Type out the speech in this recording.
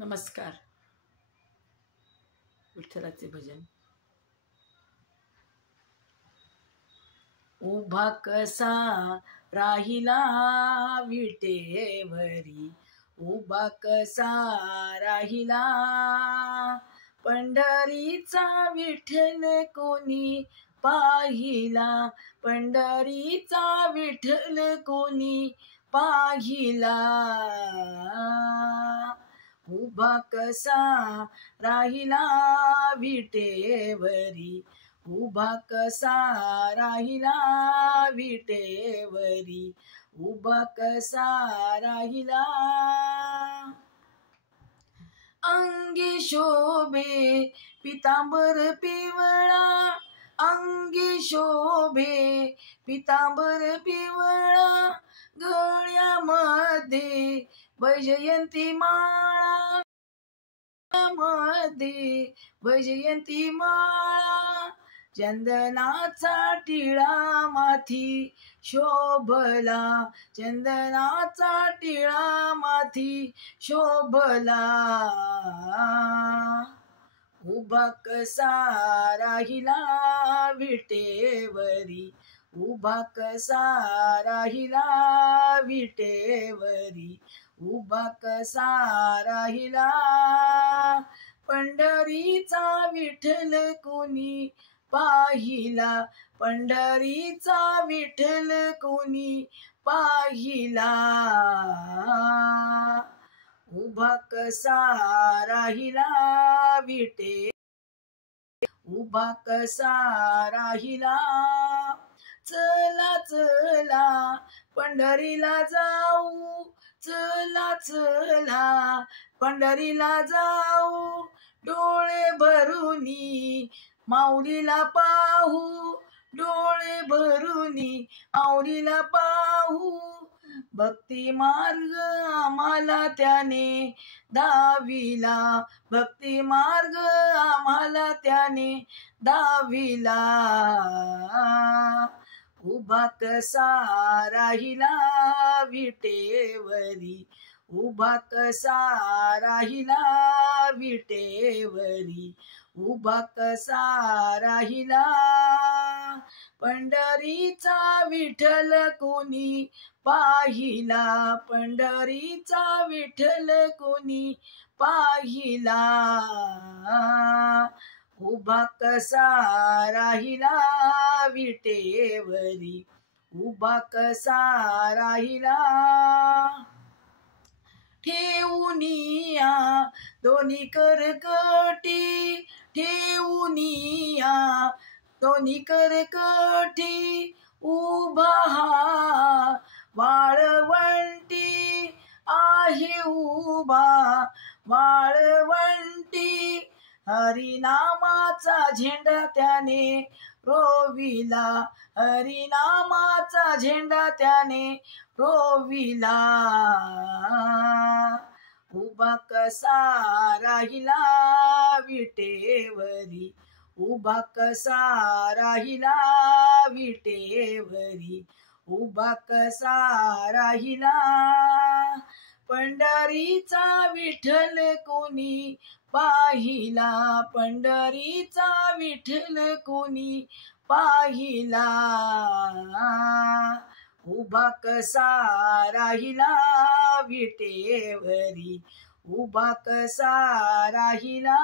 नमस्कार. विठ्ठलाचे भजन. उभा कसा राहिला विटेवरी, उभा कसा राहिला, पंढरीचा विठ्ठल कोणी पाहिला, पंढरीचा विठ्ठल कोणी पाहिला. उभा कसा राहिला विटेवरी, उभा कसा राहिला विटेवरी, उभा कसा राहिला. अंगी शोभे पितांबर पिवळा, अंगी शोभे पितांबर पिवळा, गळ्यामध्ये वैजयंती माळा, मध्ये वैजयंती माळा, चंदनाचा टिळा माथी शोभला, चंदनाचा टिळा माथी शोभला. उभा कसा राहिला विटेवरी, उभा कसा राहिला विटेवरी, उभा कसा राहिला, पंढरीचा विठ्ठल कोणी पाहिला, पंढरीचा विठ्ठल कोणी पाहिला. उभा कसा राहिला विटे, उभा कसा राहिला. चला चला पंढरीला जाऊ, चला चला पंढरीला जाऊ, डोळे भरूनी माऊलीला पाहू, डोळे भरूनी माऊलीला पाहू, भक्ती मार्ग आम्हाला त्याने दाविला, भक्ती मार्ग आम्हाला त्याने दाविला. उभा कसा राहिला विटेवरी, उभा कसा राहिला विटेवरी, उभा कसा राहिला, पंढरीचा विठ्ठल कोणी पाहिला, पंढरीचा विठ्ठल कोणी पाहिला. उभा कसा राहिला विटेवरी, उभा कसा राहिला. ठेवूनिया दोन्ही करकटी, ठेवूनिया दोन्ही करकटी, उभा वाळवंटी आहे, उभा वाळवंटी, हरिनामाचा झेंडा त्याने रोविला, हरिनामाचा झेंडा त्याने रोविला. उभा कसा राहिला विटेवरी, उभा कसा राहिला विटेवरी, उभा कसा राहिला, पंढरीचा विठ्ठल कोणी पाहिला, पंढरीचा विठ्ठल कोणी पाहिला. उभा कसा राहिला विटेवरी, उभा कसा राहिला.